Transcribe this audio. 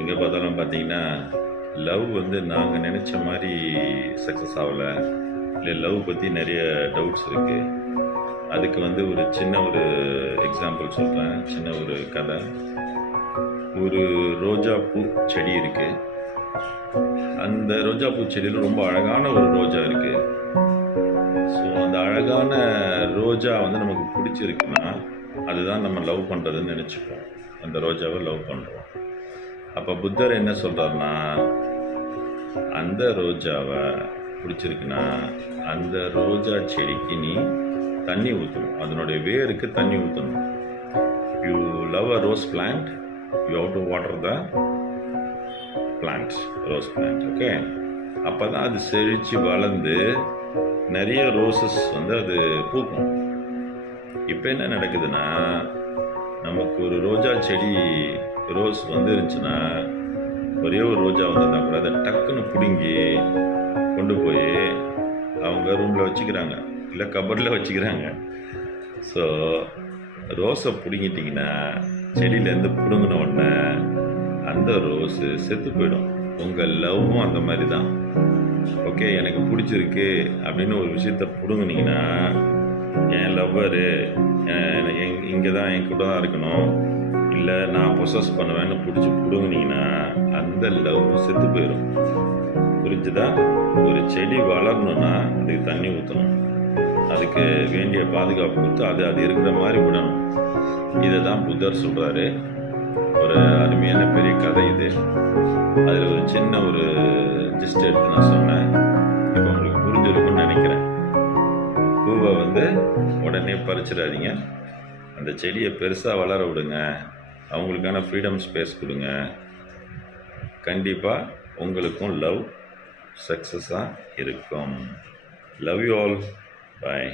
எங்கே பார்த்தாலும் பார்த்தீங்கன்னா லவ் வந்து நாங்கள் நினச்ச மாதிரி சக்ஸஸ் ஆகலை, இல்லை லவ் பற்றி நிறைய டவுட்ஸ் இருக்குது. அதுக்கு வந்து ஒரு சின்ன ஒரு எக்ஸாம்பிள் சொல்கிறேன், சின்ன ஒரு கதை. ஒரு ரோஜா பூ செடி இருக்குது. அந்த ரோஜா பூ செடியில் ரொம்ப அழகான ஒரு ரோஜா இருக்குது. ஸோ அந்த அழகான ரோஜா வந்து நமக்கு பிடிச்சிருக்குன்னா அதுதான் நம்ம லவ் பண்ணுறதுன்னு நினச்சிப்போம். அந்த ரோஜாவை லவ் பண்ணுறோம். அப்போ புத்தர் என்ன சொல்கிறாருன்னா, அந்த ரோஜாவை பிடிச்சிருக்குன்னா அந்த ரோஜா செடிக்கு நீ தண்ணி ஊற்றணும், அதனுடைய வேருக்கு தண்ணி ஊற்றணும். You love a rose plant, you have to water the plant, rose plant. Okay, அப்போ தான் அது செழித்து வளர்ந்து நிறைய ரோசஸ் வந்து அது பூக்கும். இப்போ என்ன நடக்குதுன்னா, நமக்கு ஒரு ரோஜா செடி ரோஸ் வந்து இருந்துச்சுன்னா, ஒரே ஒரு ரோஜா வந்திருந்தா கூட அதை டக்குன்னு பிடுங்கி கொண்டு போய் அவங்க ரூமில் வச்சுக்கிறாங்க, இல்லை கபர்டில் வச்சுக்கிறாங்க. ஸோ ரோஸை பிடுங்கிட்டிங்கன்னா செடியிலேருந்து பிடுங்கின உடனே அந்த ரோஸு செத்து போயிடும். உங்கள் லவ்வும் அந்த மாதிரி தான். ஓகே, எனக்கு பிடிச்சிருக்கு அப்படின்னு ஒரு விஷயத்த பிடுங்குனீங்கன்னா, என் லவ்வரு இங்கே தான் என் கூட தான் இருக்கணும், இல்லை நான் பொசஸ் பண்ணுவேன்னு பிடிச்சி பிடுங்குனீங்கன்னா அந்த லவ் செத்து போயிடும். புரிஞ்சுதா? ஒரு செடி வளரணும்னா அதுக்கு தண்ணி ஊற்றணும், அதுக்கு வேண்டிய பாதுகாப்பு கொடுத்து அது இருக்கிற மாதிரி விடணும். இதை தான் புத்தர் சொல்கிறாரு. ஒரு அருமையான பெரிய கதை இது. அதில் ஒரு சின்ன ஒரு ஜிஸ்ட் எடுத்து நான் சொன்னேன். இப்போ உங்களுக்கு புரிஞ்சிருக்குன்னு நினைக்கிறேன். பூவை வந்து உடனே பறிச்சிடாதீங்க, அந்த செடியை பெருசாக வளர விடுங்க, அவங்களுக்கான ஃப்ரீடம் ஸ்பேஸ் கொடுங்க. கண்டிப்பாக உங்களுக்கும் லவ் சக்ஸஸாக இருக்கும். Love you all. பாய்.